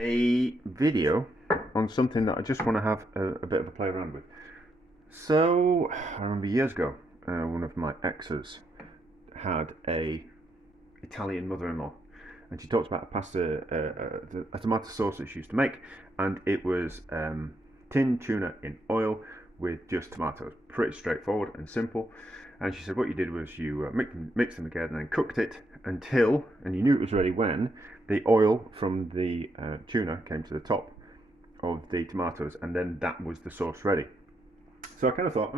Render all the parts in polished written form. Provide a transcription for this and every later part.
a video on something that I just want to have a bit of a play around with. So I remember years ago, one of my exes had a Italian mother-in-law, and she talked about a tomato sauce that she used to make, and it was tinned tuna in oil with just tomatoes. Pretty straightforward and simple. And she said what you did was you mixed them together and then cooked it until, and you knew it was ready when the oil from the tuna came to the top of the tomatoes, and then that was the sauce ready. So I kind of thought,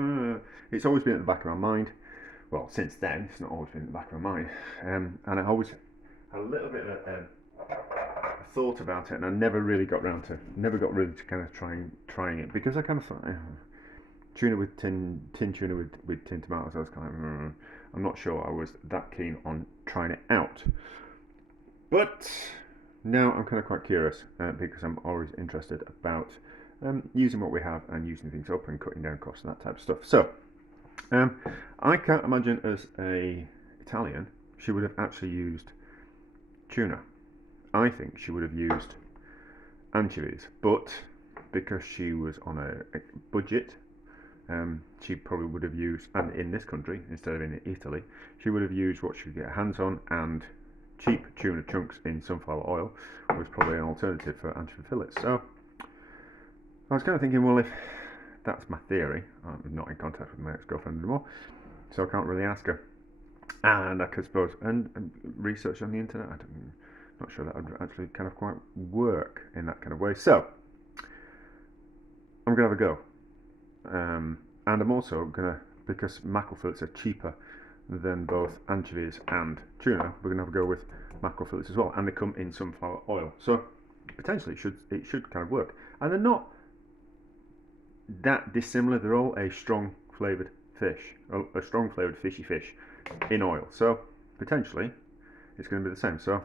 it's always been at the back of my mind. Well, since then, it's not always been at the back of my mind. And I always had a little bit of a thought about it, and I never really got really to kind of trying it, because I kind of thought, tuna with tin tuna with tinned tomatoes, I was kind of, I'm not sure I was that keen on trying it out. But now I'm kind of quite curious, because I'm always interested about using what we have and using things up and cutting down costs and that type of stuff. So I can't imagine as a Italian she would have actually used tuna. I think she would have used anchovies, but because she was on a budget, she probably would have used, and in this country instead of in Italy, she would have used what she could get her hands on, and cheap tuna chunks in sunflower oil was probably an alternative for anchovy fillets. So I was kind of thinking, well, if that's my theory, I'm not in contact with my ex-girlfriend anymore, so I can't really ask her. And I could suppose, and research on the internet, I'm not sure that would actually kind of quite work in that kind of way. So I'm going to have a go. And I'm also going to, because mackerel fillets are cheaper than both anchovies and tuna, we're going to have a go with mackerel fillets as well, and they come in sunflower oil. So potentially it should kind of work. And they're not that dissimilar. They're all a strong flavoured fish, a strong flavoured fishy fish in oil. So potentially it's going to be the same. So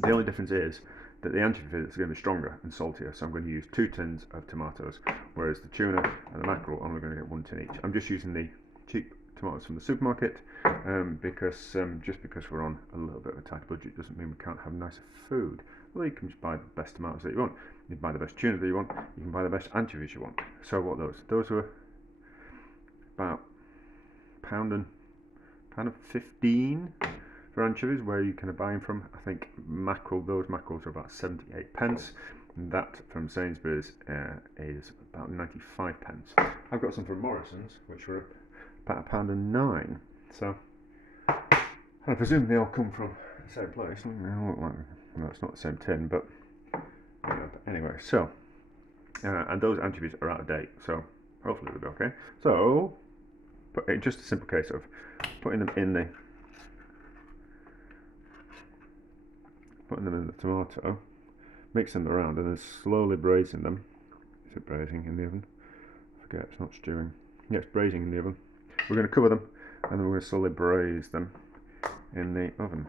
the only difference is that the anchovy fillets are going to be stronger and saltier. So I'm going to use 2 tins of tomatoes, whereas the tuna and the mackerel I'm only going to get 1 tin each. I'm just using the cheap tomatoes from the supermarket, because just because we're on a little bit of a tight budget doesn't mean we can't have nicer food. Well, you can just buy the best tomatoes that you want. You can buy the best tuna that you want. You can buy the best anchovies you want. So what those? Those were about £1.15 for anchovies, where you can buy them from. I think those mackerels are about 78 pence. And that from Sainsbury's is about 95 pence. I've got some from Morrison's, which were about £1.09. So I presume they all come from the same place. They all look like, no, it's not the same tin, but anyway. So and those anchovies are out of date, so hopefully they'll be okay. So just a simple case of putting them in the tomato, mixing them around, and then slowly braising them. Is it braising in the oven? I forget, it's not stewing. Yeah, it's braising in the oven. We're going to cover them, and then we're going to slowly braise them in the oven.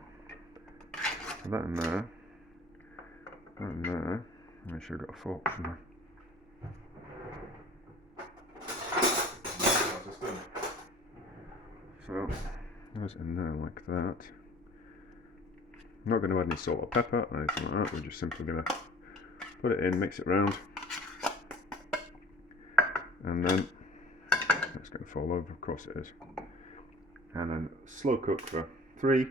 So that in there, that in there. I should have got a fork somewhere. So those in there like that. I'm not going to add any salt or pepper or anything like that. We're just simply going to put it in, mix it around, and then it's going to fall over. Of course it is. And then slow cook for 3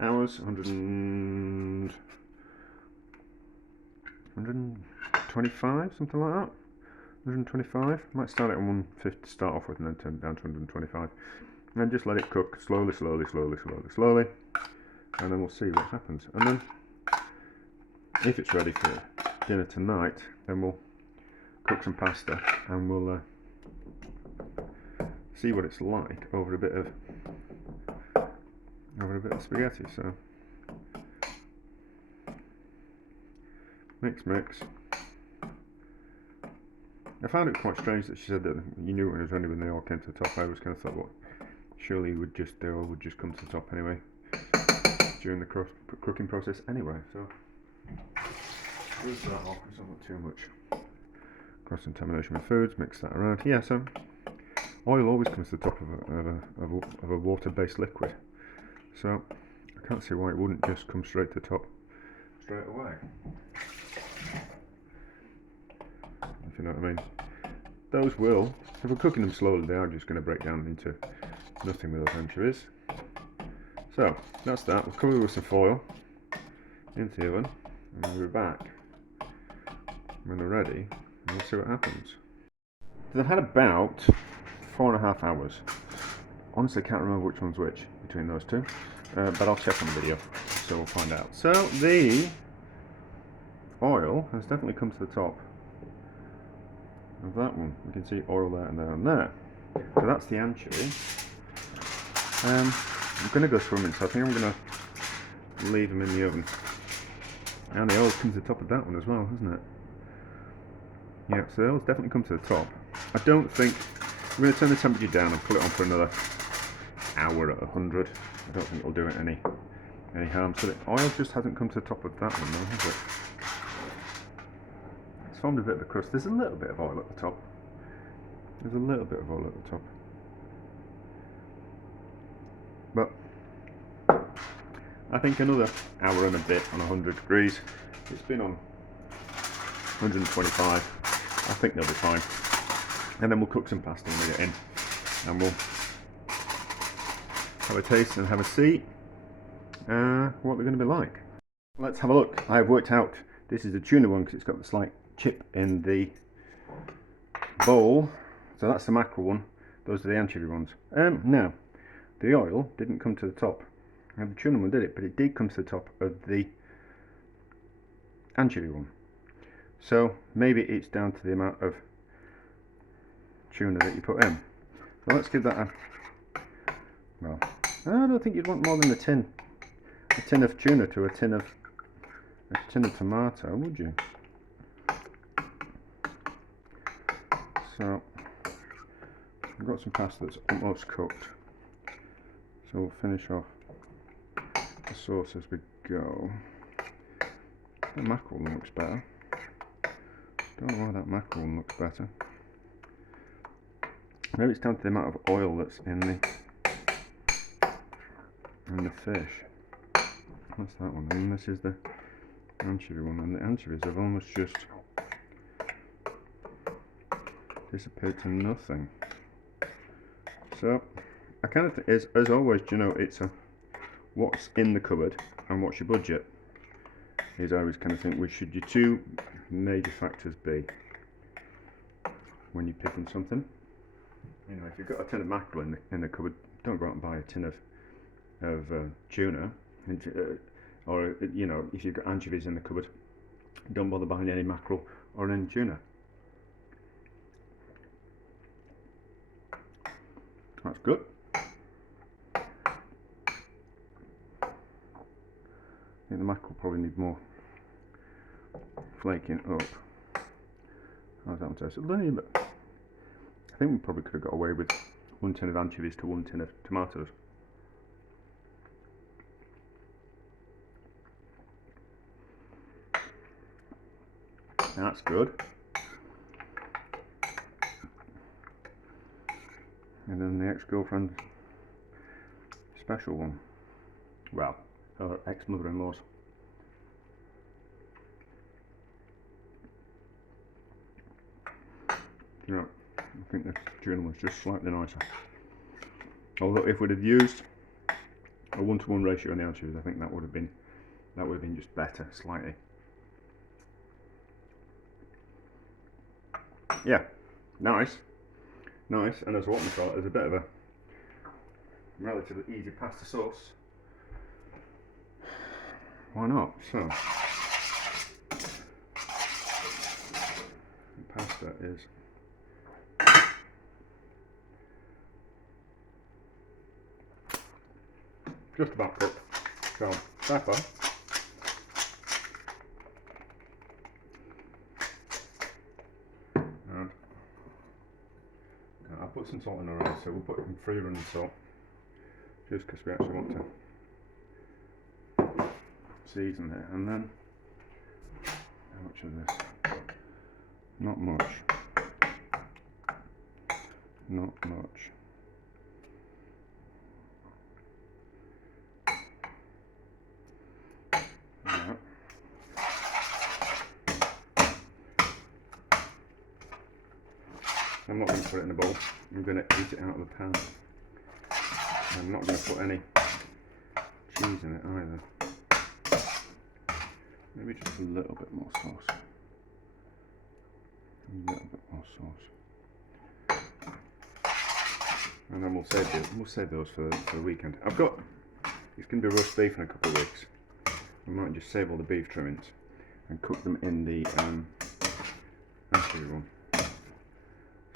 hours, 125, something like that. 125. Might start at 150 to start off with, and then turn it down to 125. And then just let it cook slowly, and then we'll see what happens. And then, if it's ready for dinner tonight, then we'll cook some pasta, and we'll see what it's like over a bit of spaghetti. So mix. I found it quite strange that she said that you knew when it was ready when they all came to the top. I was kind of thought, well, surely they all would just come to the top anyway during the cooking process anyway. So move that off because I'm not too much cross-contamination with foods. Mix that around. Yeah, so oil always comes to the top of a water-based liquid. So I can't see why it wouldn't just come straight to the top straight away. you know what I mean. Those will, if we're cooking them slowly, they are just going to break down into nothing with those anchovies. So that's that. We'll cover it with some foil into the oven, and we'll be back when they're ready, and we'll see what happens. They've had about 4.5 hours. Honestly, I can't remember which one's which between those two, but I'll check on the video, so we'll find out. So the oil has definitely come to the top of that one. You can see oil there and there and there. So that's the anchovy. I'm going to go swimming, so I think I'm going to leave them in the oven. And the oil comes to the top of that one as well, hasn't it? Yeah, so the oil's definitely come to the top. I don't think, I'm going to turn the temperature down and put it on for another hour at 100. I don't think it'll do it any harm. So the oil just hasn't come to the top of that one though, has it? It's formed a bit of a crust. There's a little bit of oil at the top. There's a little bit of oil at the top. But I think another hour and a bit on 100 degrees. It's been on 125. I think they'll be fine. And then we'll cook some pasta and leave it in. And we'll have a taste and have a see what they're going to be like. Let's have a look. I've worked out, this is the tuna one because it's got the slight chip in the bowl. So that's the mackerel one. Those are the anchovy ones. Now, the oil didn't come to the top. Now the tuna one did it, but it did come to the top of the anchovy one. So maybe it's down to the amount of tuna that you put in. So let's give that a, well, I don't think you'd want more than a tin of tuna to a tin of tomato, would you? So we've got some pasta that's almost cooked, so we'll finish off the sauce as we go. The mackerel one looks better. Don't know why that mackerel one looks better. Maybe it's down to the amount of oil that's in the fish. That's that one, and this is the anchovy one, and the anchovies have almost just disappeared to nothing. So I kind of think, as always, you know, it's a what's in the cupboard and what's your budget. Is I always kind of think, which should your two major factors be when you're picking something. You know, if you've got a tin of mackerel in the cupboard, don't go out and buy a tin of tuna. Or you know, if you've got anchovies in the cupboard, don't bother buying any mackerel or any tuna. That's good. I think the mackerel probably need more flaking up. How's that one taste? I think we probably could have got away with 1 tin of anchovies to 1 tin of tomatoes. That's good. And then the ex-girlfriend special one. Well, her ex-mother-in-law's. You know, I think the tuna one's just slightly nicer. Although if we'd have used a 1-to-1 ratio on the anchovies, I think that would have been just better, slightly. Yeah, nice, and as what we call it, as a bit of a relatively easy pasta sauce. Why not? So, the pasta is just about cooked. So, pepper. And I'll put some salt in already, so we'll put in free running salt. Just because we actually want to season it. And then, how much of this? Not much. Not much. I'm not going to put it in a bowl. I'm going to eat it out of the pan. I'm not going to put any cheese in it either. Maybe just a little bit more sauce. A little bit more sauce. And then we'll save those for the weekend. It's going to be roast beef in a couple of weeks. We might just save all the beef trimmings and cook them in the anchovy one.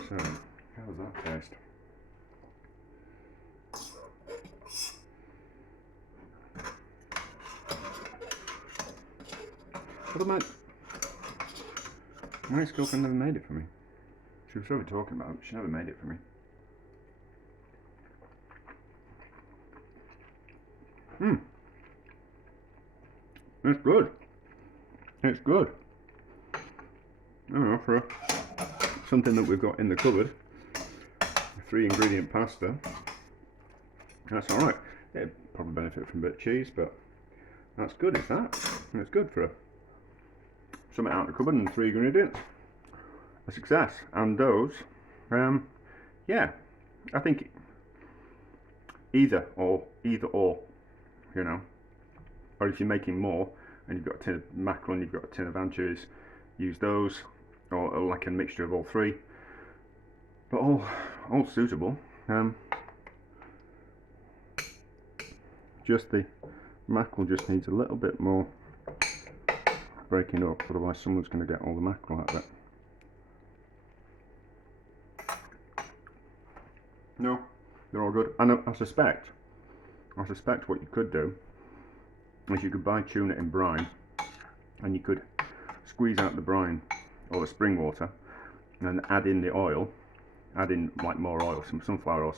So, how does that taste? But my ex-girlfriend never made it for me. She was probably talking about it, but she never made it for me. It's good. It's good. I don't know, for something that we've got in the cupboard, a 3-ingredient pasta, that's alright. It'd probably benefit from a bit of cheese, but that's good, is that? And it's good for something out of the cupboard and 3 ingredients. A success. And those, yeah, I think either or, you know. Or if you're making more and you've got a tin of mackerel and you've got a tin of anchovies, use those, or like a mixture of all 3. But all suitable. Just the mackerel just needs a little bit more breaking up, otherwise someone's going to get all the mackerel out of it. No, they're all good. And I suspect what you could do is you could buy tuna in brine, and you could squeeze out the brine or the spring water and add in the oil, add in like more oil, some sunflower oil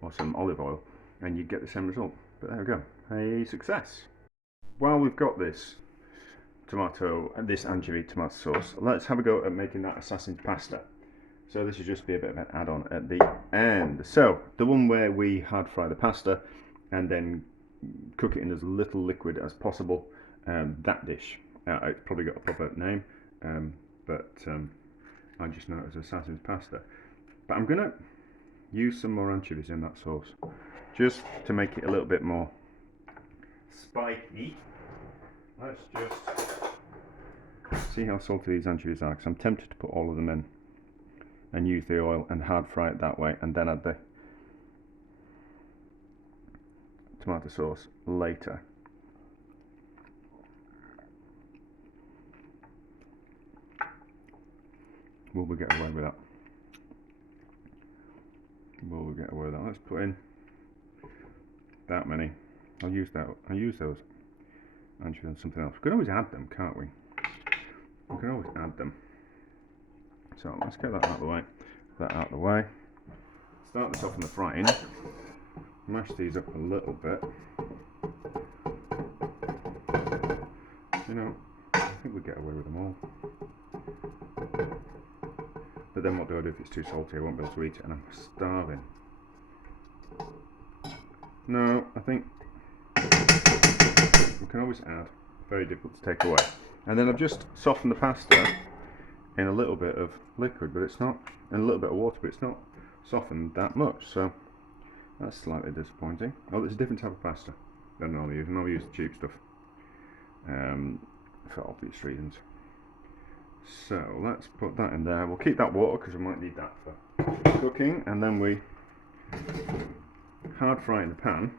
or some olive oil, and you'd get the same result. But there we go, a success. While we've got this anchovy tomato sauce, let's have a go at making that assassin's pasta. So this will just be a bit of an add-on at the end. So the one where we hard fry the pasta and then cook it in as little liquid as possible, that dish. It's probably got a proper name, but I just know it as assassin's pasta. But I'm going to use some more anchovies in that sauce, just to make it a little bit more spiky. Let's just see how salty these anchovies are, because I'm tempted to put all of them in and use the oil and hard fry it that way, and then add the tomato sauce later. Will we get away with that? Will we get away with that? Let's put in that many. I'll use those anchovies on something else. We can always add them, can't we? We can always add them. So let's get that out of the way. Start this off in the frying. Mash these up a little bit. You know, I think we get away with them all. But then what do I do if it's too salty? I won't be able to eat it and I'm starving. No, I think we can always add. Very difficult to take away. And then I've just softened the pasta in a little bit of liquid, but it's not, and a little bit of water, but it's not softened that much, so that's slightly disappointing. Oh, it's a different type of pasta than I'll use, and I'll use the cheap stuff for obvious reasons. So let's put that in there. We'll keep that water because we might need that for cooking, and then we hard fry in the pan,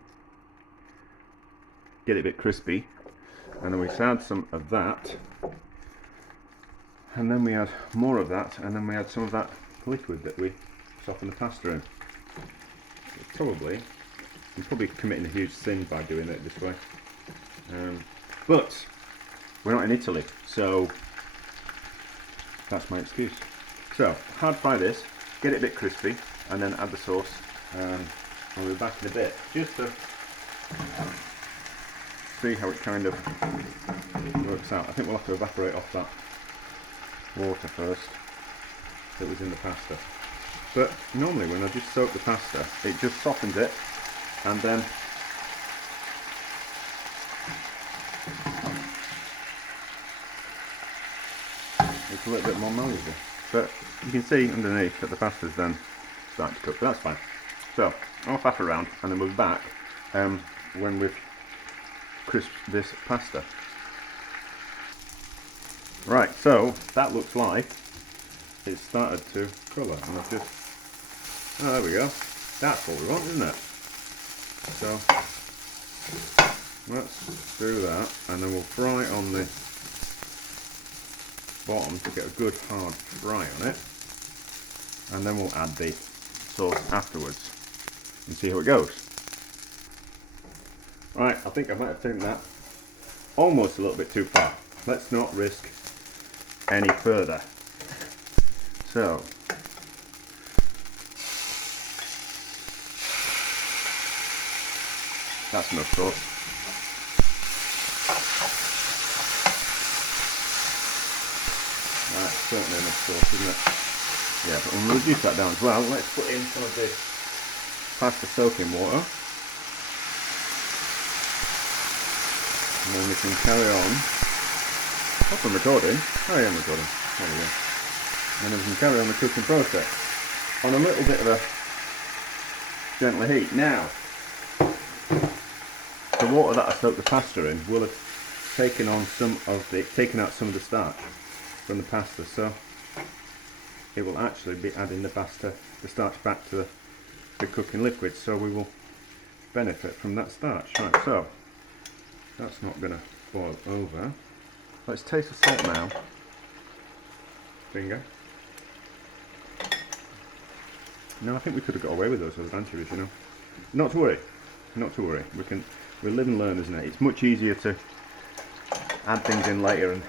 get it a bit crispy, and then we add some of that, and then we add more of that, and then we add some of that liquid that we soften the pasta in. I'm probably committing a huge sin by doing it this way, but we're not in Italy, so that's my excuse. So hard fry this, get it a bit crispy, and then add the sauce, and we'll be back in a bit just to see how it kind of works out. I think we'll have to evaporate off that water first that was in the pasta. But normally when I just soak the pasta, it just softens it, and then it's a little bit more malleable. But you can see underneath that the pasta's then starting to cook, but that's fine. So I'll faff around and then we'll be back when we've crisped this pasta. Right, so that looks like it's started to colour, and I've just, oh, there we go. That's what we want, isn't it? So let's do that, and then we'll fry on the bottom to get a good hard fry on it, and then we'll add the sauce afterwards and see how it goes. Right, I think I might have taken that almost a little bit too far. Let's not risk any further. So that's enough sauce. That's certainly enough sauce, isn't it? Yeah, but we'll reduce that down as well. Let's put in some of this pasta soaking water. And then we can carry on. Hope I'm recording. Oh yeah, I'm recording. There we go. And then we can carry on the cooking process on a little bit of a gentler heat. Now, the water that I soaked the pasta in will have taken out some of the starch from the pasta, so it will actually be adding the starch back to the cooking liquid, so we will benefit from that starch. Right, so that's not going to boil over. Let's taste the salt now. Finger. No, I think we could have got away with those as anchovies, you know. Not to worry. Not to worry. We'll live and learn, isn't it? It's much easier to add things in later and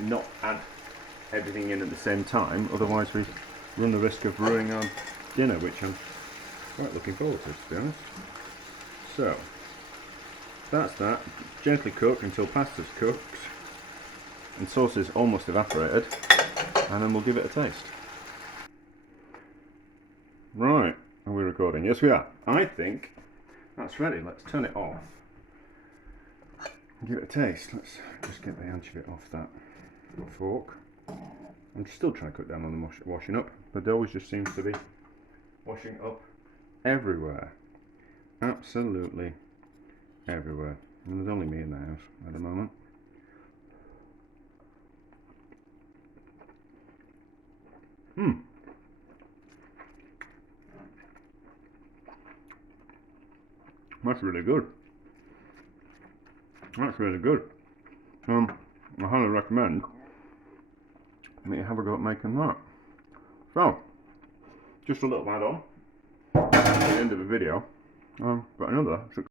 not add everything in at the same time. Otherwise, we run the risk of ruining our dinner, which I'm quite looking forward to be honest. So that's that. Gently cook until pasta's cooked and sauce is almost evaporated, and then we'll give it a taste. Right, are we recording? Yes, we are. I think that's ready. Let's turn it off. Give it a taste. Let's just get the anchovy off that fork. I'm still trying to cut down on the washing up, but there always just seems to be washing up everywhere. Absolutely everywhere. And there's only me in the house at the moment. That's really good. That's really good. I highly recommend that you have a go at making that. So, just a little add on at the end of the video. But another success.